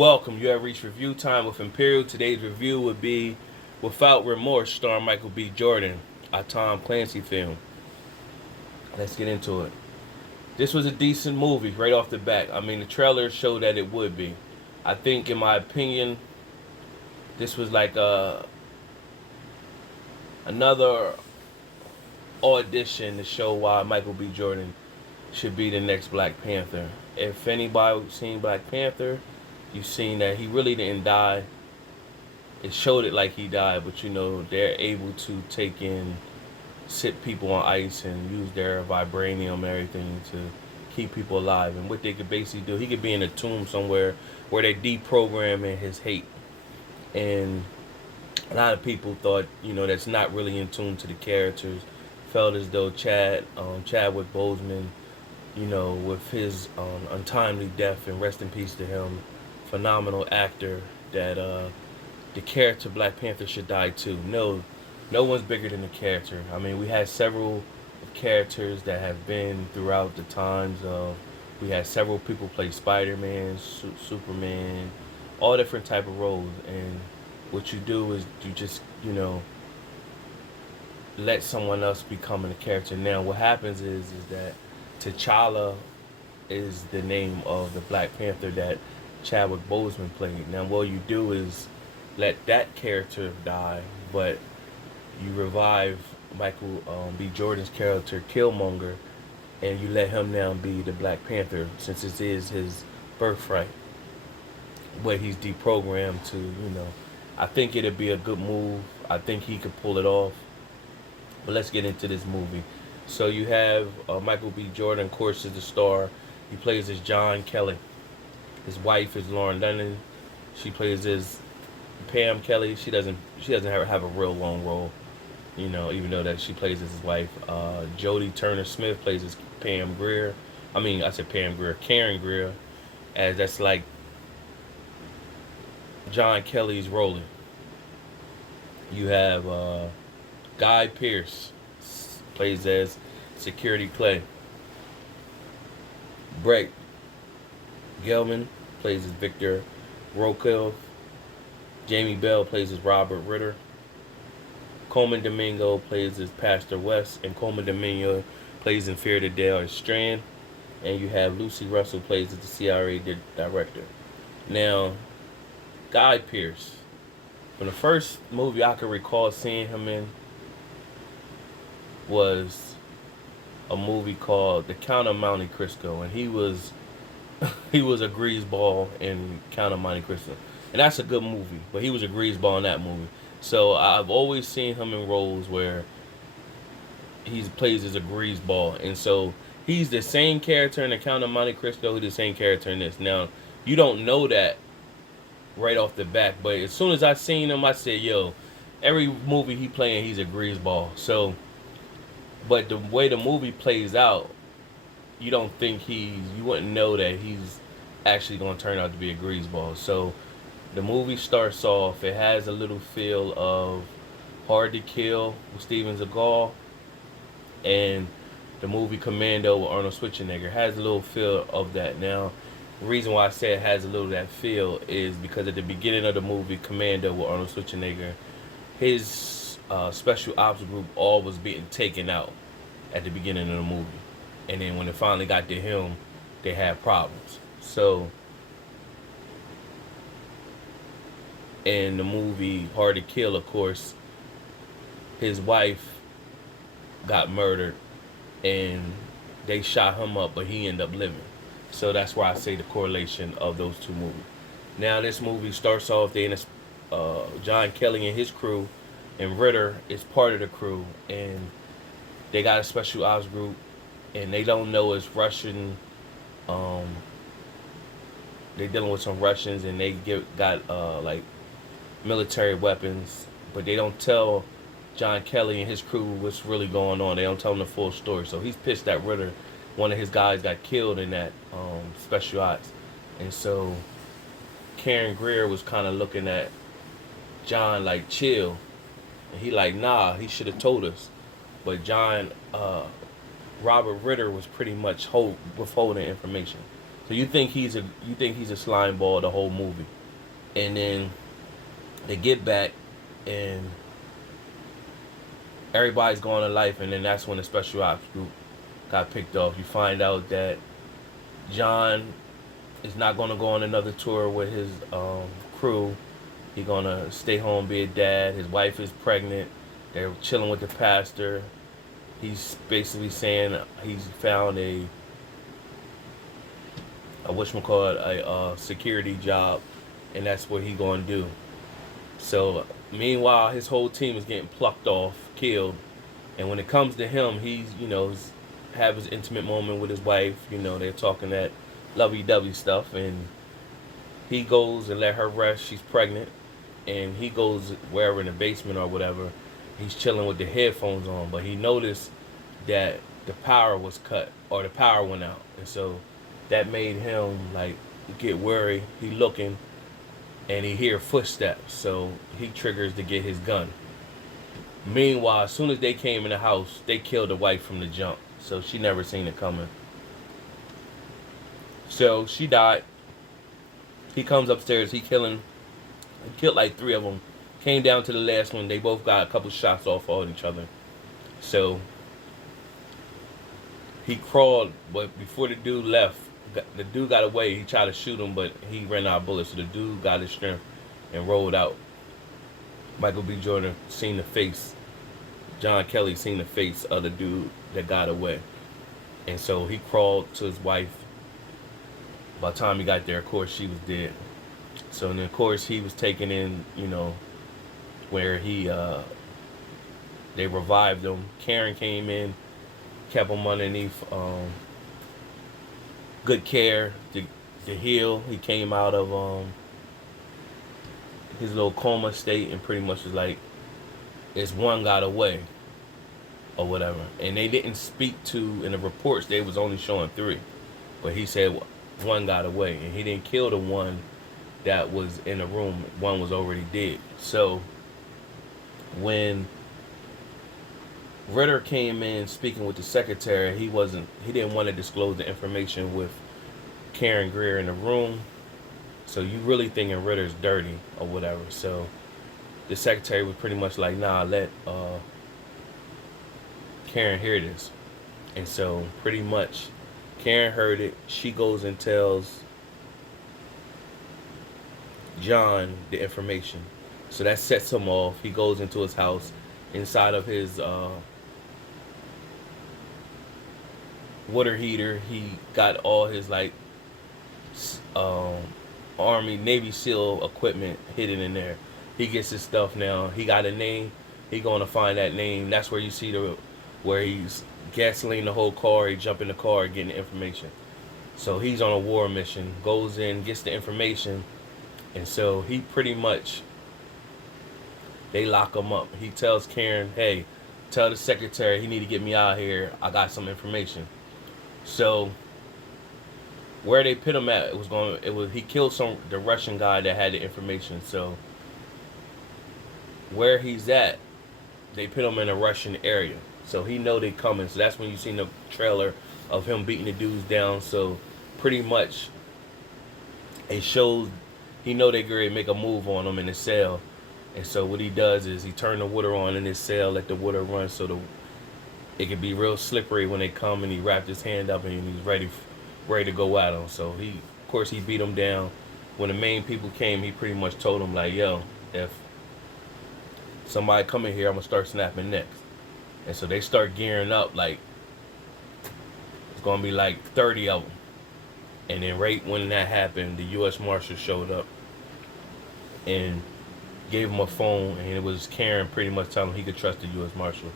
Welcome. You have reached review time with Imperial. Today's review would be Without Remorse, starring Michael B. Jordan, a Tom Clancy film. Let's get into it. This was a decent movie right off the bat. I mean, the trailer showed that it would be. I think, in my opinion, this was like another audition to show why Michael B. Jordan should be the next Black Panther. If anybody's seen Black Panther, you've seen that he really didn't die. It showed it like he died, but they're able to take in, sit people on ice and use their vibranium and everything to keep people alive. And what they could basically do, he could be in a tomb somewhere where they deprogramming his hate. And a lot of people thought, that's not really in tune to the characters. Felt as though Chadwick Boseman, with his untimely death, and rest in peace to him, phenomenal actor, that the character Black Panther should die too. No, no one's bigger than the character. I mean, we had several characters that have been throughout the times of. We had several people play Spider-Man, Superman, all different type of roles. And what you do is you just let someone else become a character. Now, what happens is that T'Challa is the name of the Black Panther that Chadwick Boseman played. Now, what you do is let that character die, but you revive Michael B. Jordan's character Killmonger, and you let him now be the Black Panther, since this is his birthright. But he's deprogrammed to. I think it'd be a good move. I think he could pull it off. But let's get into this movie. So you have Michael B. Jordan, of course, is the star. He plays as John Kelly. His wife is Lauren Lennon. She plays as Pam Kelly. She doesn't have a real long role, even though that she plays as his wife. Jodie Turner Smith plays as Pam Grier. I said Pam Grier, Karen Grier, as that's like John Kelly's Roland. You have Guy Pearce plays as Security Clay. Brett Gelman plays as Victor Roquel. Jamie Bell plays as Robert Ritter. Coleman Domingo plays as Pastor West, and Coleman Domingo plays in Fear the Dale as Strand. And you have Lucy Russell plays as the CRA director. Now, Guy Pearce, from the first movie I can recall seeing him in was a movie called The Count of Monte Cristo, and he was he was a greaseball in Count of Monte Cristo, and that's a good movie. But he was a greaseball in that movie, so I've always seen him in roles where he plays as a greaseball, and so he's the same character in The Count of Monte Cristo. He's the same character in this. Now, you don't know that right off the bat, but as soon as I seen him, I said, "Yo, every movie he playing, he's a greaseball." So, but the way the movie plays out, you wouldn't know that he's actually going to turn out to be a greaseball. So, the movie starts off. It has a little feel of Hard to Kill with Steven Seagal, and the movie Commando with Arnold Schwarzenegger has a little feel of that. Now, the reason why I say it has a little of that feel is because at the beginning of the movie Commando with Arnold Schwarzenegger, his special ops group all was being taken out at the beginning of the movie. And then when it finally got to him, they had problems. So, in the movie Hard to Kill, of course, his wife got murdered and they shot him up, but he ended up living. So that's why I say the correlation of those two movies. Now, this movie starts off, John Kelly and his crew, and Ritter is part of the crew, and they got a special ops group, and they don't know it's Russian. They're dealing with some Russians, and they got like military weapons, but they don't tell John Kelly and his crew what's really going on. They don't tell him the full story. So he's pissed that Ritter, one of his guys, got killed in that special ops, and so Karen Grier was kind of looking at John like, chill, and he like, nah, he should have told us. But Robert Ritter was pretty much withholding information. So you think he's a slime ball the whole movie, and then they get back, and everybody's going to life, and then that's when the special ops group got picked off. You find out that John is not going to go on another tour with his crew. He's going to stay home, be a dad. His wife is pregnant. They're chilling with the pastor. He's basically saying he's found a whatchamacallit, a security job, and that's what he going to do. So meanwhile, his whole team is getting plucked off, killed, and when it comes to him, he's have his intimate moment with his wife. They're talking that lovey-dovey stuff, and he goes and let her rest. She's pregnant, and he goes wherever in the basement or whatever. He's chilling with the headphones on, but he noticed that the power was cut or the power went out, and so that made him like get worried. He looking, and he hear footsteps, so he triggers to get his gun. Meanwhile, as soon as they came in the house, they killed the wife from the jump, so she never seen it coming. So she died. He comes upstairs. He killed like 3 of them. Came down to the last one. They both got a couple shots off on each other. So he crawled, but before the dude left, the dude got away. He tried to shoot him, but he ran out of bullets. So the dude got his strength and rolled out. Michael B. Jordan seen the face. John Kelly seen the face of the dude that got away. And so he crawled to his wife. By the time he got there, of course, she was dead. So, and then, of course, he was taken in, where they revived him. Karen came in, kept him underneath good care to heal. He came out of his little coma state and pretty much was like, it's one got away or whatever. And they didn't speak to, in the reports, they was only showing 3. But he said one got away, and he didn't kill the one that was in the room. One was already dead. So when Ritter came in speaking with the secretary, he didn't want to disclose the information with Karen Greer in the room. So you really thinking Ritter's dirty or whatever. So the secretary was pretty much like, nah, let Karen hear this. And so pretty much Karen heard it. She goes and tells John the information. So that sets him off. He goes into his house. Inside of his water heater, he got all his like Army, Navy SEAL equipment hidden in there. He gets his stuff now. He got a name. He going to find that name. That's where you see where he's gasoline the whole car. He jump in the car getting the information. So he's on a war mission. Goes in, gets the information, and so he pretty much, they lock him up. He tells Karen, "Hey, tell the secretary he need to get me out of here. I got some information." So where they put him at, he killed the Russian guy that had the information. So where he's at, they put him in a Russian area. So he know they coming. So that's when you seen the trailer of him beating the dudes down. So pretty much it shows he know they ready to make a move on him in the cell. And so what he does is he turn the water on in his cell, let the water run so it can be real slippery when they come, and he wrapped his hand up and he's ready to go at him. So of course he beat them down. When the main people came, he pretty much told them like, yo, if somebody come in here, I'm gonna start snapping necks. And so they start gearing up, like it's gonna be like 30 of them. And then right when that happened, the U.S. Marshal showed up and gave him a phone, and it was Karen pretty much telling him he could trust the U.S. Marshal.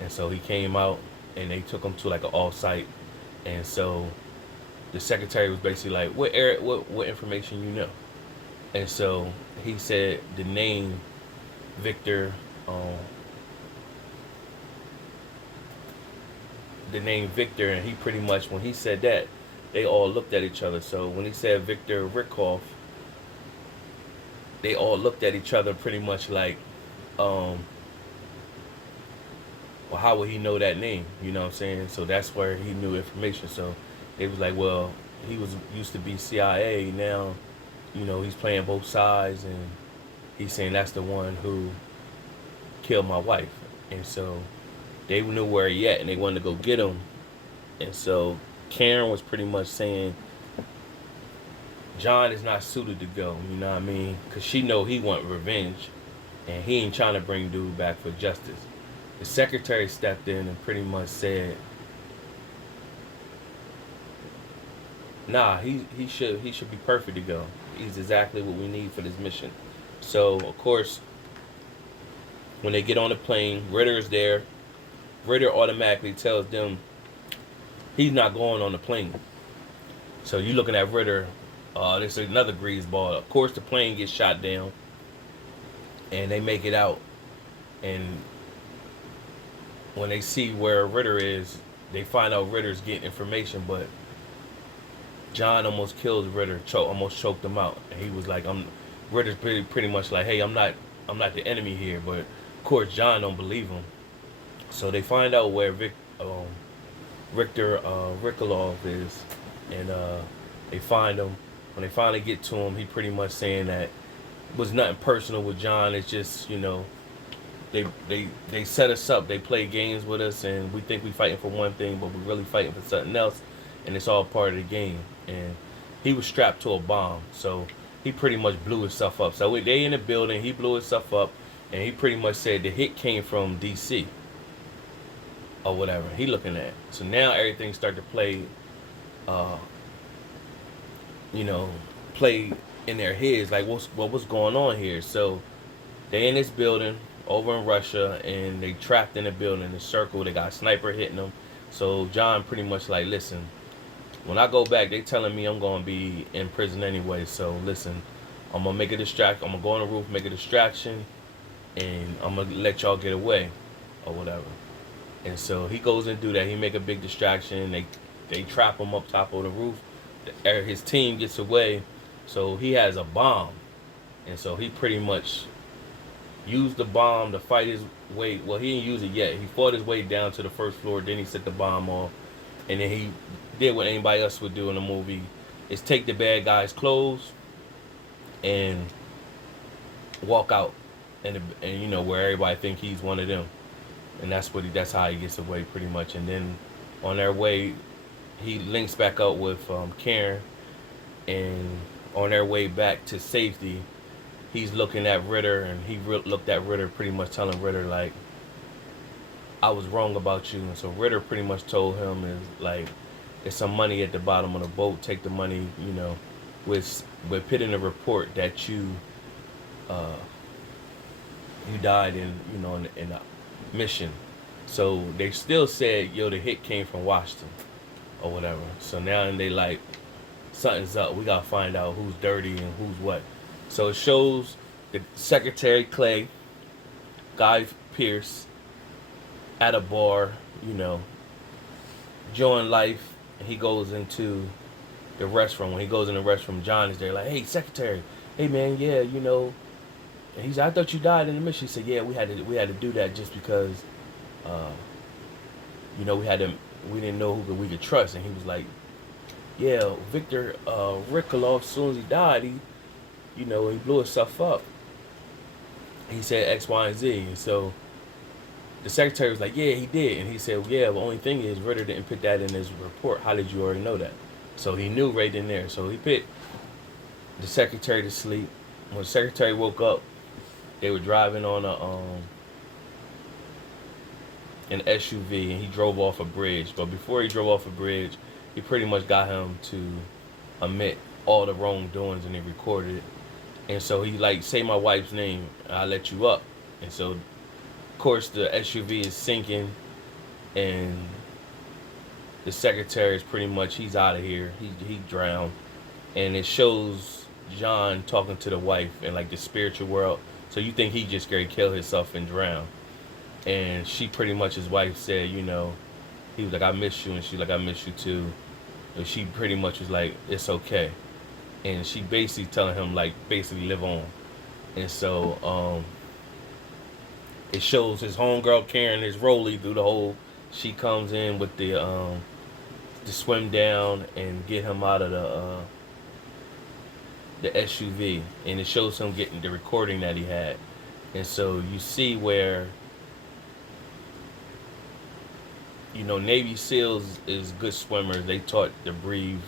And so he came out, and they took him to like an off-site. And so the secretary was basically like, what information you know? And so he said the name Victor, and he pretty much, when he said that, they all looked at each other. So when he said Victor Rikoff, they all looked at each other pretty much like, well, how would he know that name? You know what I'm saying? So that's where he knew information. So they was like, well, he was used to be CIA. Now, he's playing both sides, and he's saying that's the one who killed my wife. And so they knew where he at, and they wanted to go get him. And so Karen was pretty much saying John is not suited to go. You know what I mean? Because she know he want revenge, and he ain't trying to bring dude back for justice. The secretary stepped in and pretty much said, "Nah, he should be perfect to go. He's exactly what we need for this mission." So of course, when they get on the plane, Ritter is there. Ritter automatically tells them he's not going on the plane. So you looking at Ritter. This is another greaseball. Of course, the plane gets shot down, and they make it out. And when they see where Ritter is, they find out Ritter's getting information, but John almost kills Ritter, almost choked him out. And he was like, Ritter's pretty much like, hey, I'm not the enemy here. But of course, John don't believe him. So they find out where Richter Rikolov is, and they find him. When they finally get to him, he pretty much saying that it was nothing personal with John. It's just they set us up. They play games with us, and we think we fighting for one thing, but we're really fighting for something else, and it's all part of the game. And he was strapped to a bomb, so he pretty much blew himself up. So they in the building, he blew himself up, and he pretty much said the hit came from DC or whatever he looking at. So now everything start to play, uh, play in their heads like what's going on here. So they in this building over in Russia, and they trapped in the building, the circle. They got a sniper hitting them. So John pretty much like, listen, when I go back, they telling me I'm gonna be in prison anyway. So listen, I'm gonna make a distraction. I'm gonna go on the roof, make a distraction, and I'm gonna let y'all get away, or whatever. And so he goes and do that. He make a big distraction. They trap him up top of the roof. His team gets away, so he has a bomb, and so he pretty much used the bomb to fight his way. Well, he didn't use it yet. He fought his way down to the first floor. Then he set the bomb off, and then he did what anybody else would do in a movie: is take the bad guy's clothes and walk out, and where everybody think he's one of them, and that's how he gets away pretty much. And then on their way, he links back up with Karen, and on their way back to safety, he's looking at Ritter, and he looked at Ritter, pretty much telling Ritter like, I was wrong about you. And so Ritter pretty much told him is like, there's some money at the bottom of the boat. Take the money. We're putting a report that you died in a mission. So they still said, the hit came from Washington or whatever. So now they like, something's up. We gotta find out who's dirty and who's what. So it shows the Secretary Clay, Guy Pearce, at a bar, enjoying life. And he goes into the restroom. When he goes in the restroom, John is there like, hey, Secretary, hey man, yeah, And he's like, I thought you died in the mission. He said, yeah, we had to do that just because, we didn't know who we could trust. And he was like, yeah, Victor Rikolov, as soon as he died, he blew himself up. He said X, Y, and Z. And so the secretary was like, yeah, he did. And he said, yeah, the only thing is Ritter didn't put that in his report. How did you already know that? So he knew right in there. So he put the secretary to sleep. When the secretary woke up, they were driving on an SUV, and he drove off a bridge. But before he drove off a bridge, he pretty much got him to admit all the wrongdoings, and they recorded it. And so he like, say my wife's name, I'll let you up. And so, of course, the SUV is sinking, and the secretary is pretty much, he's out of here. He drowned. And it shows John talking to the wife in like the spiritual world. So you think he just gonna kill himself and drown. And she pretty much, his wife said, he was like, I miss you. And she like, I miss you too. And she pretty much was like, it's okay. And she basically telling him like, basically live on. And so it shows his homegirl Karen is Rolly through the whole, she comes in with the to swim down and get him out of the SUV, and it shows him getting the recording that he had. And so you see where, Navy SEALs is good swimmers. They taught to breathe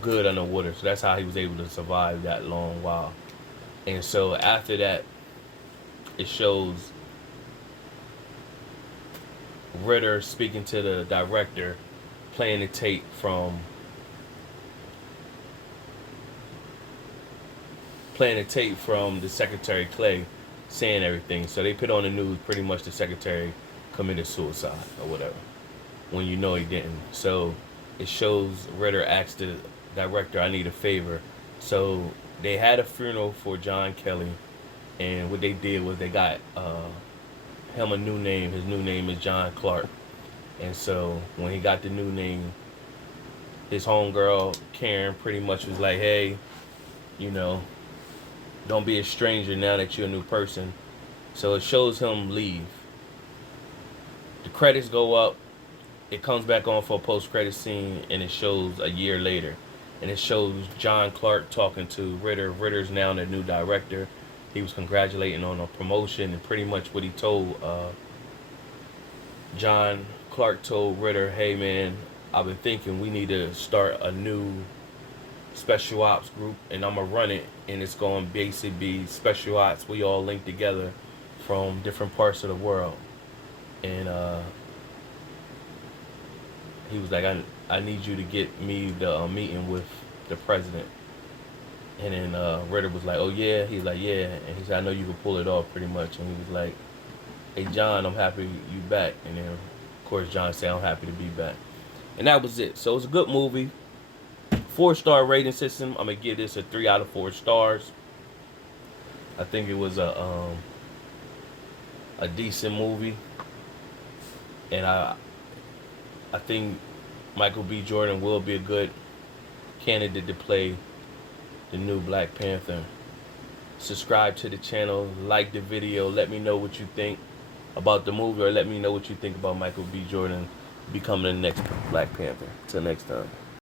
good underwater, so that's how he was able to survive that long while. And so after that, it shows Ritter speaking to the director, playing the tape from the Secretary Clay saying everything. So they put on the news pretty much the secretary committed suicide or whatever, when you know he didn't. So it shows Ritter asked the director, "I need a favor." So they had a funeral for John Kelly, and what they did was they got him a new name. His new name is John Clark. And so when he got the new name, his homegirl Karen pretty much was like, "Hey, you know, don't be a stranger now that you're a new person." So it shows him leave. The credits go up. It comes back on for a post-credit scene, and it shows a year later. And it shows John Clark talking to Ritter. Ritter's now the new director. He was congratulating on a promotion, and pretty much what he told John Clark told Ritter, "Hey man, I've been thinking we need to start a new special ops group, and I'm gonna run it, and it's gonna basically be special ops. We all linked together from different parts of the world." And he was like, I need you to get me the meeting with the president." And then Ritter was like, "Oh yeah?" He's like, "Yeah." And he said, "I know you can pull it off pretty much." And he was like, "Hey John, I'm happy you back." And then of course John said, "I'm happy to be back." And that was it. So it was a good movie. 4-star rating system. I'm gonna give this a 3 out of 4 stars. I think it was a decent movie, and I think Michael B. Jordan will be a good candidate to play the new Black Panther. Subscribe to the channel, like the video, let me know what you think about the movie, or let me know what you think about Michael B. Jordan becoming the next Black Panther. Till next time.